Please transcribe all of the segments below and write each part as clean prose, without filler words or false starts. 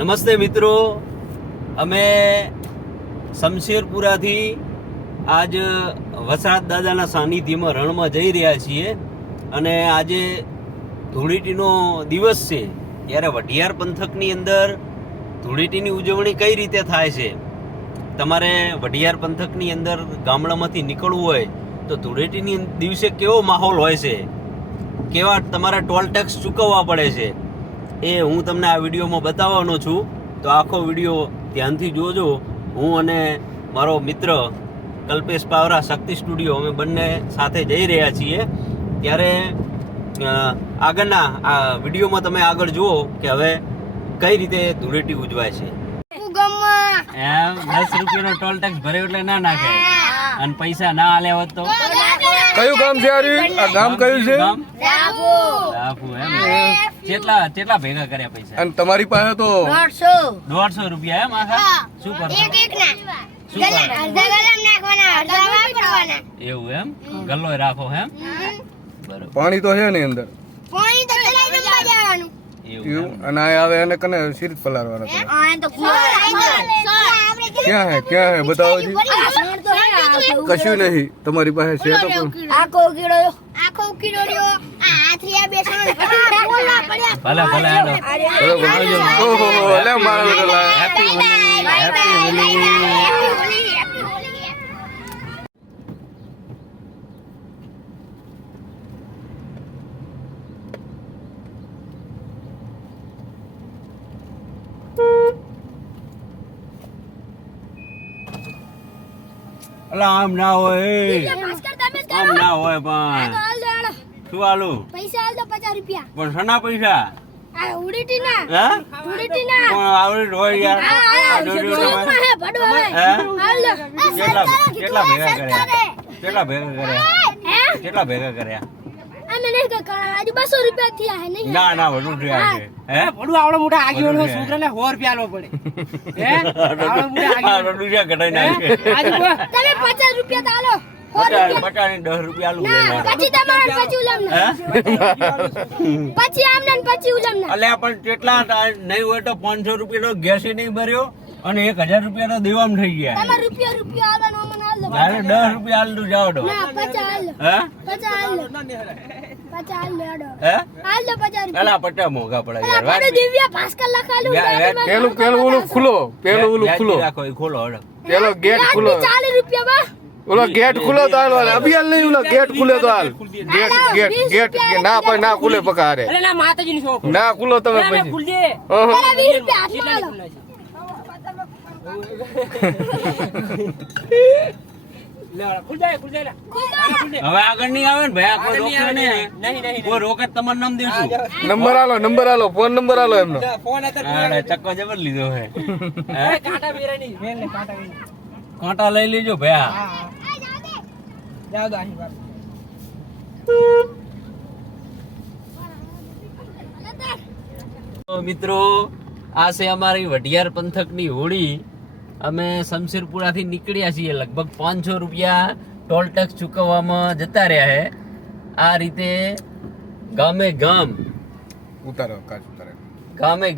નમસ્તે મિત્રો, અમે શમશેરપુરાથી આજ વસરાજ દાદાના સાનિધ્યમાં રણમાં જઈ રહ્યા છીએ અને આજે ધૂળેટીનો દિવસ છે. ત્યારે વઢિયાર પંથકની અંદર ધૂળેટીની ઉજવણી કઈ રીતે થાય છે. તમારે વઢિયાર પંથકની અંદર ગામડામાંથી નીકળવું હોય તો ધૂળેટીની દિવસે કેવો માહોલ હોય છે, કેવા તમારે ટોલ ટેક્સ ચૂકવવા પડે છે, એ હું તમને આ વિડીયોમાં બતાવવાનો છું. તો આખો વિડીયો ધ્યાનથી જોજો. હું અને મારો મિત્ર કલ્પેશ પાવરા શક્તિ સ્ટુડિયો અમે બંને સાથે જઈ રહ્યા છીએ. ત્યારે આગળના આ વિડીયોમાં તમે આગળ જુઓ કે હવે કઈ રીતે ધૂળેટી ઉજવાય છે. એમ 10 રૂપિયાનો ટોલ ટેક્સ ભર્યો એટલે ના નાખે અને પૈસા ના આલ્યા હોત તો કયું ગામ છે આ ગામ કયું છે? રાફુ. એમ કેટલા ભેગા કર્યા પૈસા? અને તમારી પાસે તો 150 રૂપિયા. એમ આખા શું કરશો? એવું એમ ગલ્લો રાખો એમ? બરોબર. પાણી તો છે ને અંદર એવું અને આ આવે એને કને સીરીત પલારવાનો ક્યાં હે બતાવો જી. કશું નહીં તમારી પાસે છે તો પણ ભલે હેડો. ઓહો અલે મારો તો હેપી હોલી. અલા આમ ના હોય, આમ ના હોય. પણ શું આલું? પૈસા આલ દો 50 રૂપિયા. પણ શના પૈસા? આ ઉડીટી ના હે? ઉડીટી ના પણ આવડી હોય યાર. આ જોડી હે ભડો હે હે? આલ દો. કેટલા ભેગા કર્યા? કેટલા ભેગા કર્યા? અમે નહીં કે આજે 200 રૂપિયા થયા હે નહીં. ના વધુ થયા છે. હે પડું આવડો મોટા આગેવાનો છોકરાને 100 રૂપિયા આલવો પડે. હે આવડો મોટા આગેવાનો રૂપિયા ઘટાઈ નાખે. આજે તમે 50 રૂપિયા તો આલો. 10 રૂપિયા આલું. પછી તમારે પછી ઉલમ ના પછી આમને ને પછી ઉલમ ના. અલ્યા પણ કેટલા નહીં હોય તો 500 રૂપિયાનો ગેસ નહીં ભર્યો અને 1000 રૂપિયાનો દેવામ થઈ ગયા. તમારે રૂપિયા આલવાનો મને આલ દો. મારે 10 રૂપિયા આલતું જાવ તો. ના 50 આલ દો. હે 50 આલ દો. 50 આલ દો. હે આલ દો 50 રૂપિયા. અલા પટ્ટા મોંઘા પડે અલા યાર. પડો દિવ્યા ભાસ્કર લખાલું. પેલું ઓલું ખુલો પેલું રાખો એ ખોલો હડો. પેલો ગેટ ખુલો 40 રૂપિયા બા. ઓલો ગેટ ખુલો તો હાલ અભિયાલ નહીં ઓલો ગેટ ખુલે તો હાલ ગેટ ના પણ ના ખુલે પકારે અરે ના માતાજીની શોખ ના ખુલો તમે ના પછી ખુલજે. અલા 20 રૂપિયા હાથમાં આલો. ખુલ જાય હવે આગળ નહીં આવે ને ભાઈ. આ કોઈ રોકે નહીં. કોઈ રોકે તમારું નામ દેશું. નંબર આલો ફોન નંબર આલો એમનો. ફોન અરે ચક્કો જબર લીધો હે. કાંટા બેરાની મેલને કાંટા બેરાની કાંટા લઈ લેજો ભયા. જાવ દો અહીં વાત. તો મિત્રો, આ છે અમારી વઢિયાર પંથકની હોળી. અમે શમશેરપુરાથી નીકળ્યા છીએ. લગભગ 500 રૂપિયા ટોલ ટેક્સ ચૂકવવામાં જતા રહ્યા છે. આ રીતે ગામે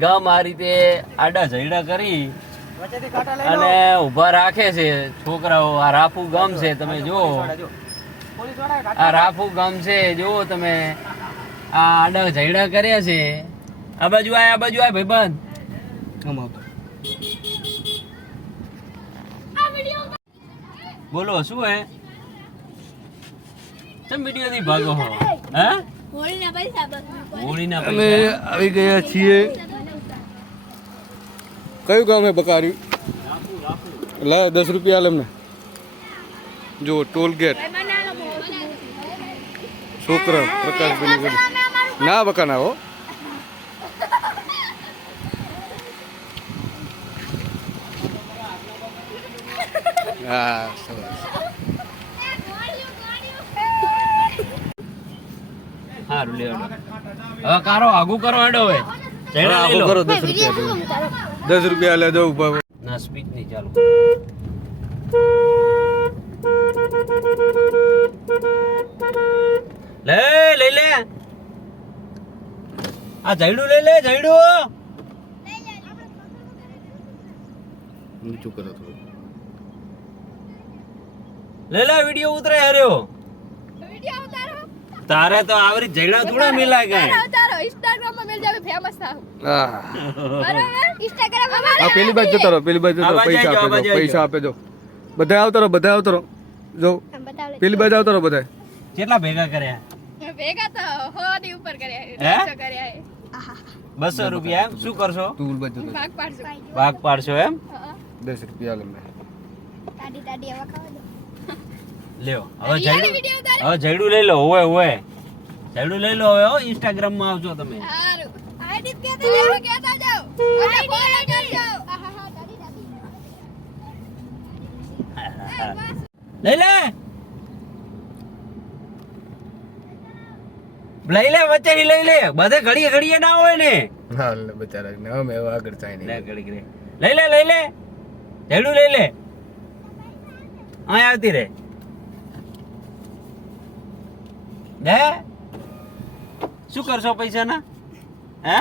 ગામ આ રીતે આડા ઝૈડા કરી અને ઊભા રાખે છે છોકરાઓ. આ રાફુ ગામ છે, તમે જુઓ. આ રાફુ ગામ છે, જુઓ તમે. આ આડા ઝૈડા કર્યા છે. આ બાજુ આય ભાઈબંધ. બોલો શું હે? ચમ વિડિયો થી ભાગો હો? હે હોળીના પૈસા બસ. હોળીના અમે પૈસા આવી ગયા છીએ. કયું ગામ હે બકારી? લાય 10 રૂપિયા આલ એમને. જો ટોલ ગેટ છોકરા પ્રકાશભાઈ ગાડી ના બકાના હો. હા હારું લે. હવે કારો આગુ કરો હેડો. હવે ઝૈડા લઈ લો. કરો 10 રૂપિયા 10 રૂપિયા લે દો ઉભા. ના સ્પીચ નહીં ચાલુ. લઈ લે આ જઈડું લઈ લે જઈડું નીચું કરો થોડું. લે લે વિડિયો ઉતરે હર્યો વિડિયો ઉતારો તારે તો આવરી જઈડા થોડા મિલા ગઈ ઉતારો ઇન્સ્ટાગ્રામ માં મેલ જાવે ફેમસ થાવ આ બરાબર ઇન્સ્ટાગ્રામ માં આ પેલી બાજુ જતો રહો, પેલી બાજુ જતો રહો. પૈસા આપે દો, પૈસા આપે દો. બધા આવતો રહો, બધા આવતો રહો. જો બતાવ પેલી બાજુ આવતો રહો બધા. કેટલા ભેગા કર્યા ભેગા તો હોદી ઉપર કર્યા હે? 200 કર્યા હે 200 રૂપિયા એમ શું કરશો તું બાજુ જતો રહો. ભાગ પાડજો ભાગ પાડશો એમ 10 રૂપિયા લે. તાડી તાડી હવે ખાવા દો લ્યો હવે રિયલ જઈડું વિડિયો ઉતારો હવે જઈડું લઈ લો ઓય ઓય જઈડું લઈ લો હવે હો ઇન્સ્ટાગ્રામ માં આવજો તમે સારું આઈડી કહેતા જાવ આઈડી ફોલો કરજો આહા તાડી તાડી લઈ લે લઈ લે વચ્ચે લઈ લે બધે ઘડીએ ઘડીએ ના હોય ને હા લે બચારા ને અમે હવે આગળ ચાઈ લે નહીં. ઘડી ઘડી લઈ લે જઈડું લઈ લે અહીં આવતી રે શું કરશો પૈસા ના હે